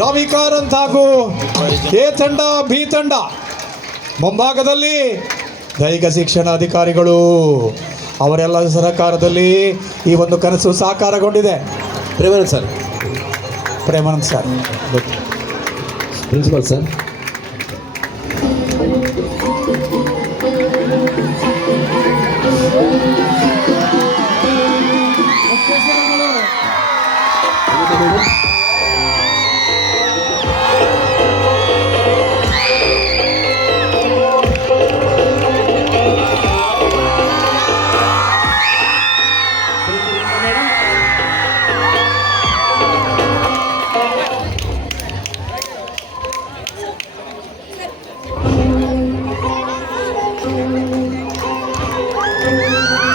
ರವಿಕಾರಂತ್ ಹಾಗೂ ಎ ತಂಡ ಬಿ ತಂಡ ಮುಂಭಾಗದಲ್ಲಿ ದೈಹಿಕ ಶಿಕ್ಷಣ ಅಧಿಕಾರಿಗಳು ಅವರೆಲ್ಲ ಸಹಕಾರದಲ್ಲಿ ಈ ಒಂದು ಕನಸು ಸಾಕಾರಗೊಂಡಿದೆ. Premanand sir principal sir.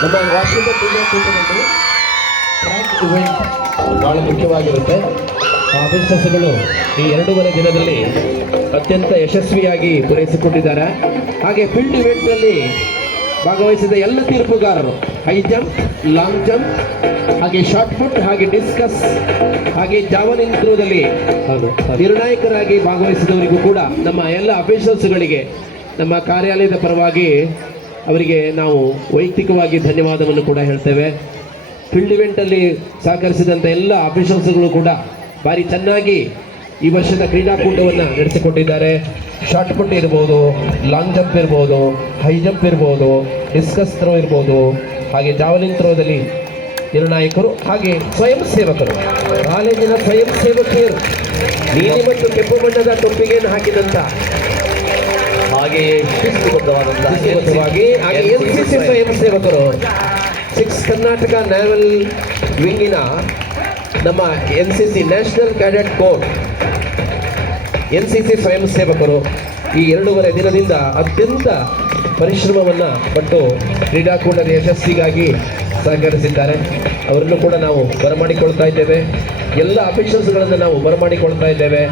ನಮ್ಮ ವಾರ್ಷಿಕ ಕ್ರೀಡಾಕೂಟದಲ್ಲಿ ಟ್ರ್ಯಾಕ್ ಇವೆಂಟ್ ಬಹಳ ಮುಖ್ಯವಾಗಿರುತ್ತೆ. ಅಭ್ಯಾಸಗಳು ಈ 2.5 ದಿನದಲ್ಲಿ ಅತ್ಯಂತ ಯಶಸ್ವಿಯಾಗಿ ಪೂರೈಸಿಕೊಂಡಿದ್ದಾರೆ. ಹಾಗೆ ಫೀಲ್ಡ್ ಇವೆಂಟ್ನಲ್ಲಿ ಭಾಗವಹಿಸಿದ ಎಲ್ಲ ತೀರ್ಪುಗಾರರು ಹೈ ಜಂಪ್, ಲಾಂಗ್ ಜಂಪ್, ಹಾಗೆ ಶಾರ್ಟ್ ಪುಟ್, ಹಾಗೆ ಡಿಸ್ಕಸ್, ಹಾಗೆ ಜಾವಲಿನ್ ಥ್ರೋದಲ್ಲಿ ನಿರ್ಣಾಯಕರಾಗಿ ಭಾಗವಹಿಸಿದವರಿಗೂ ಕೂಡ ನಮ್ಮ ಎಲ್ಲ ಅಫಿಷಿಯಲ್ಸ್ಗಳಿಗೆ ನಮ್ಮ ಕಾರ್ಯಾಲಯದ ಪರವಾಗಿ ಅವರಿಗೆ ನಾವು ವೈಯಕ್ತಿಕವಾಗಿ ಧನ್ಯವಾದವನ್ನು ಕೂಡ ಹೇಳ್ತೇವೆ. ಫೀಲ್ಡ್ ಇವೆಂಟಲ್ಲಿ ಸಹಕರಿಸಿದಂಥ ಎಲ್ಲ ಅಫಿಷಿಯಲ್ಸ್ಗಳು ಕೂಡ ಭಾರಿ ಚೆನ್ನಾಗಿ ಈ ವರ್ಷದ ಕ್ರೀಡಾಕೂಟವನ್ನು ನಡೆಸಿಕೊಟ್ಟಿದ್ದಾರೆ. ಶಾರ್ಟ್ ಪುಟ್ ಇರ್ಬೋದು, ಲಾಂಗ್ ಜಂಪ್ ಇರ್ಬೋದು, ಹೈ ಜಂಪ್ ಇರ್ಬೋದು, ಡಿಸ್ಕಸ್ ಥ್ರೋ ಇರ್ಬೋದು, ಹಾಗೆ ಜಾವಲಿನ್ ಥ್ರೋದಲ್ಲಿ ನಿರ್ಣಾಯಕರು, ಹಾಗೆ ಸ್ವಯಂ ಸೇವಕರು, ಕಾಲೇಜಿನ ಸ್ವಯಂ ಸೇವಕಿಯರು ನೀಲಿ ಮತ್ತು ಕೆಂಪು ಬಣ್ಣದ ಟೊಪ್ಪಿಗೆಯನ್ನು ಹಾಕಿದಂಥ ಹಾಗೆಯೇ ಶಿಸ್ತುಬದ್ಧವಾಗಿ NCC ಸ್ವಯಂ ಸೇವಕರು 6 ಕರ್ನಾಟಕ ನ್ಯಾವಲ್ ವಿಂಗಿನ ನಮ್ಮ NCC national cadet core NCC ಸ್ವಯಂ ಸೇವಕರು ಈ 2.5 ದಿನದಿಂದ ಅತ್ಯಂತ ಪರಿಶ್ರಮವನ್ನು ಪಟ್ಟು ಕ್ರೀಡಾಕೂಟದ ಯಶಸ್ಸಿಗಾಗಿ ಸಹಕರಿಸಿದ್ದಾರೆ. ಅವರನ್ನು ಕೂಡ ನಾವು ಬರಮಾಡಿಕೊಳ್ತಾ ಇದ್ದೇವೆ. ಎಲ್ಲ ಅಫಿಷಿಯಲ್ಸ್ಗಳನ್ನು ನಾವು ಬರಮಾಡಿಕೊಳ್ತಾ ಇದ್ದೇವೆ.